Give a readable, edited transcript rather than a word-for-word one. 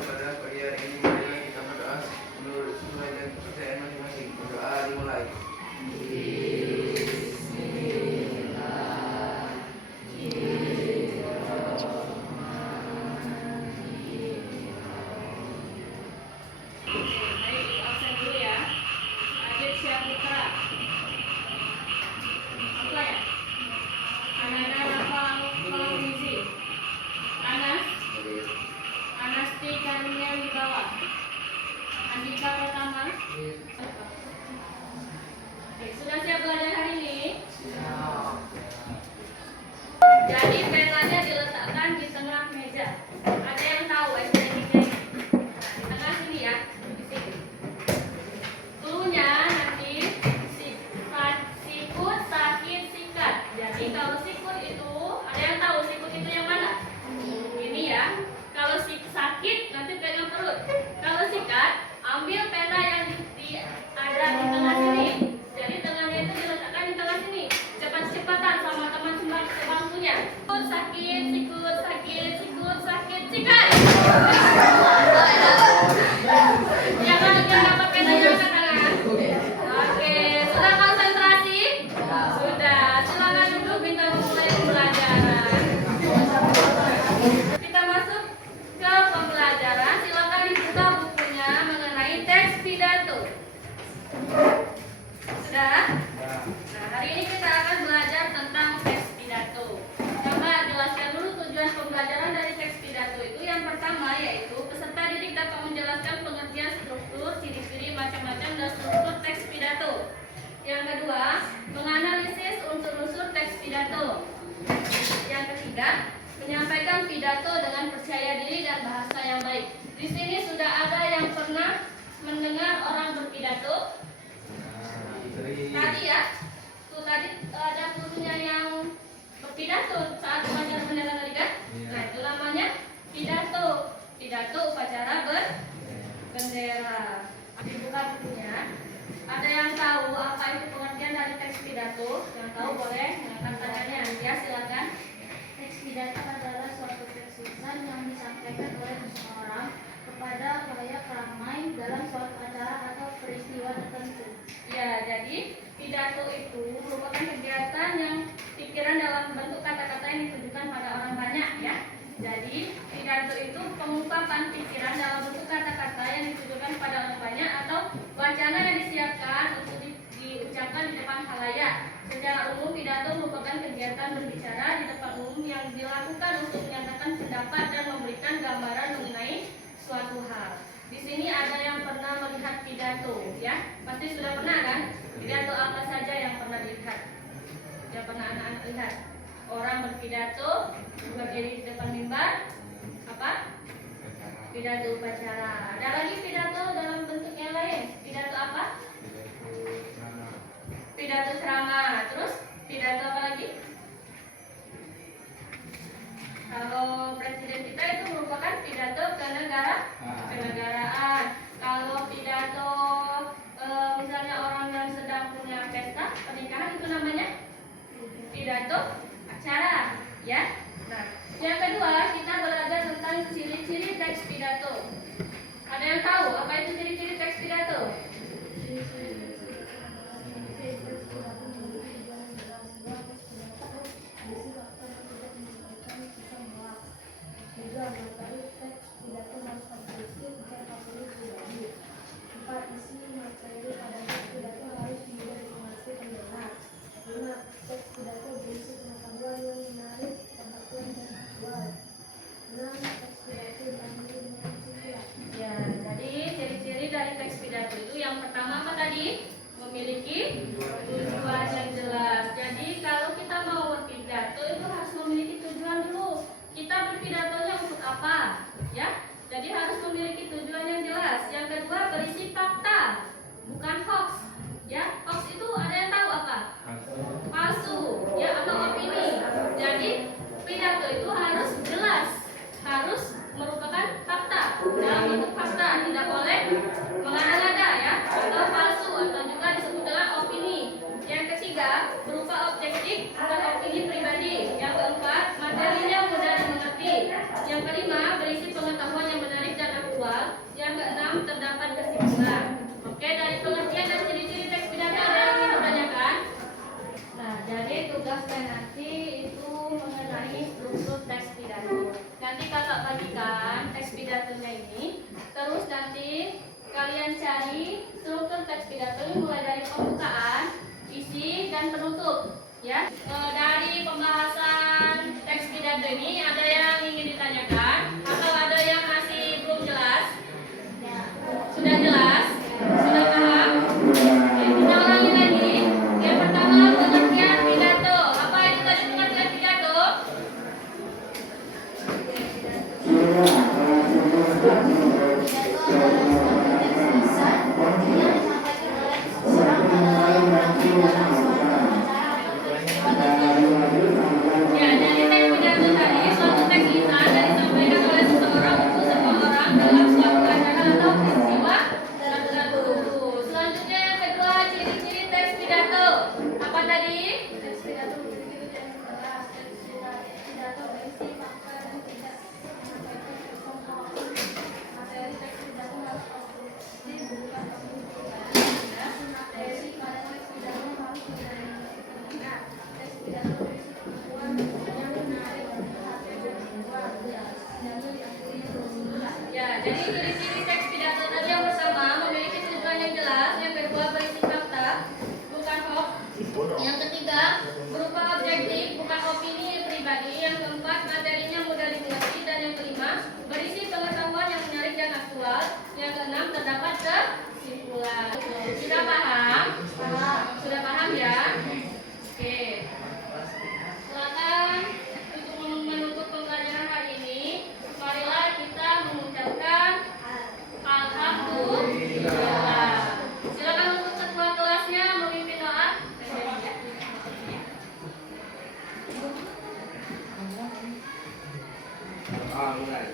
pada pagi hari ini marilah kita berdoa menurut sesuai dan kepercayaan masing-masing. Berdoa dimulai. Andika pertama. Oke, sudah siap belajar hari ini? Siap. Jadi petanya diletakkan di tengah meja. Ada yang tahu STNIK-nya ini? Nah, di tengah sini ya, di sini. Cluenya nanti sikut, sakit, sikat. Jadi kalau sikut itu, ada yang tahu sikut itu yang mana? Ini ya. Kalau sakit nanti pegang perut. Kalau sikat, ambil pena yang ada di tengah sini. Jadi tengahnya itu diletakkan di tengah sini. Cepat-cepatan sama teman sebangkunya. Sakit, sikut, sakit, sikut, sakit, sikat. Jangan dapat penanya ke tangan. Oke, sudah konsentrasi? Sudah. Silakan duduk, kita mulai pembelajaran. Kita masuk ke pembelajaran. Silakan dibuka bukunya mengenai teks pidato. Sudah? Nah, hari ini kita akan belajar tentang teks pidato. Coba jelaskan dulu tujuan pembelajaran dari teks pidato itu. Yang pertama yaitu peserta didik dapat menjelaskan pengertian struktur, ciri-ciri, macam-macam dan struktur teks pidato. Yang kedua, menganalisis unsur-unsur teks pidato. Yang ketiga, menyampaikan pidato dengan percaya diri dan bahasa yang baik. Di sini sudah ada yang pernah mendengar orang berpidato? Tadi ya, tuh tadi ada gurunya yang berpidato saat upacara bendera tadi kan? Nah, itu namanya pidato. Pidato upacara berbendera. Dibuka bukunya. Ada yang tahu apa itu pengertian dari teks pidato? Yang tahu boleh mengangkat tangannya. Ya, silakan. Teks pidato adalah suatu teks lisan yang disampaikan oleh seseorang kepada khalayak ramai dalam suatu acara atau peristiwa tertentu. Ya, jadi pidato itu merupakan kegiatan yang pikiran dalam bentuk kata-kata yang ditujukan pada orang banyak ya. Jadi pidato itu pengungkapan pikiran dalam bentuk kata-kata yang ditujukan pada orang banyak atau wacana yang disiapkan untuk diucapkan di depan khalayak. Secara umum pidato merupakan kegiatan berbicara di depan umum yang dilakukan untuk menyatakan pendapat dan memberikan gambaran mengenai suatu hal. Di sini ada yang pernah melihat pidato, ya? Pasti sudah pernah kan? Pidato apa saja yang pernah dilihat? Yang pernah anak-anak lihat? Orang berpidato, berdiri di depan mimbar, apa? Pidato upacara. Ada lagi pidato dalam bentuk yang lain. Pidato apa? Pidato ceramah. Terus pidato apa lagi? Kalau presiden kita itu merupakan pidato kenegaraan. Kalau pidato misalnya orang yang sedang punya pesta pernikahan itu namanya pidato acara, ya. Nah, yang kedua kita belajar tentang ciri-ciri teks pidato. Ada yang tahu apa itu ciri-ciri teks pidato? Ya, jadi ciri-ciri dari teks pidato itu yang pertama apa tadi? Memiliki tujuan yang jelas. Jadi kalau kita mau berpidato itu harus memiliki tujuan dulu. Kita berpidatonya untuk apa? Ya, jadi harus memiliki tujuan yang jelas. Yang kedua berisi fakta, bukan hoax. Ya, hoax itu ada yang tahu apa? Palsu, ya atau opini. Jadi pidato itu harus jelas, harus merupakan fakta, dalam bentuk fakta, tidak boleh mengada-ngada ya, atau palsu atau juga disebut dengan opini. Yang ketiga berupa objektif bukan opini pribadi. Yang keempat materinya mudah dimengerti. Yang kelima berisi pengetahuan yang menarik dan bagikan teks pidatonya ini. Terus nanti kalian cari struktur teks pidato ini mulai dari pembukaan, isi, dan penutup. Ya, dari pembahasan teks pidato ini ada yang ingin ditanyakan atau ada yang masih belum jelas? Sudah jelas? Sudah paham? Oke, kita ulangi lagi. Yang pertama, pengertian pidato. Apa itu tadi pengertian pidato? Ya, jadi teks pidato tadi suatu teks lisan yang disampaikan oleh seseorang untuk semua orang dalam suatu acara atau peristiwa tertentu. Selanjutnya yang kedua, ciri-ciri teks pidato. Apa tadi? Teks pidato berciri-ciri yang jelas. Teks pidato berisi fakta dan tidak menyampaikan pengetahuan. Materi teks pidato harus konstruktif, bukan pembuktian. Materi pada teks pidato harus menjadi teks pidato berisi tujuan yang menarik hati dan jiwa. Pidato yang berusaha. Ya, jadi ciri-ciri teks pidato tadi yang pertama memiliki tujuan yang jelas, yang kedua berisi fakta, bukan hoax. Yang ketiga berupa objektif, bukan opini pribadi. Yang keempat materinya mudah dimengerti, dan yang kelima berisi pengetahuan yang menarik dan aktual. Yang keenam terdapat kesimpulan. Sudah paham? Sudah paham ya? Oke. Silakan untuk menutup pembelajaran hari ini. Marilah kita mengucapkan alhamdulillah. Silakan untuk ketua kelasnya memimpin doa. Mulai.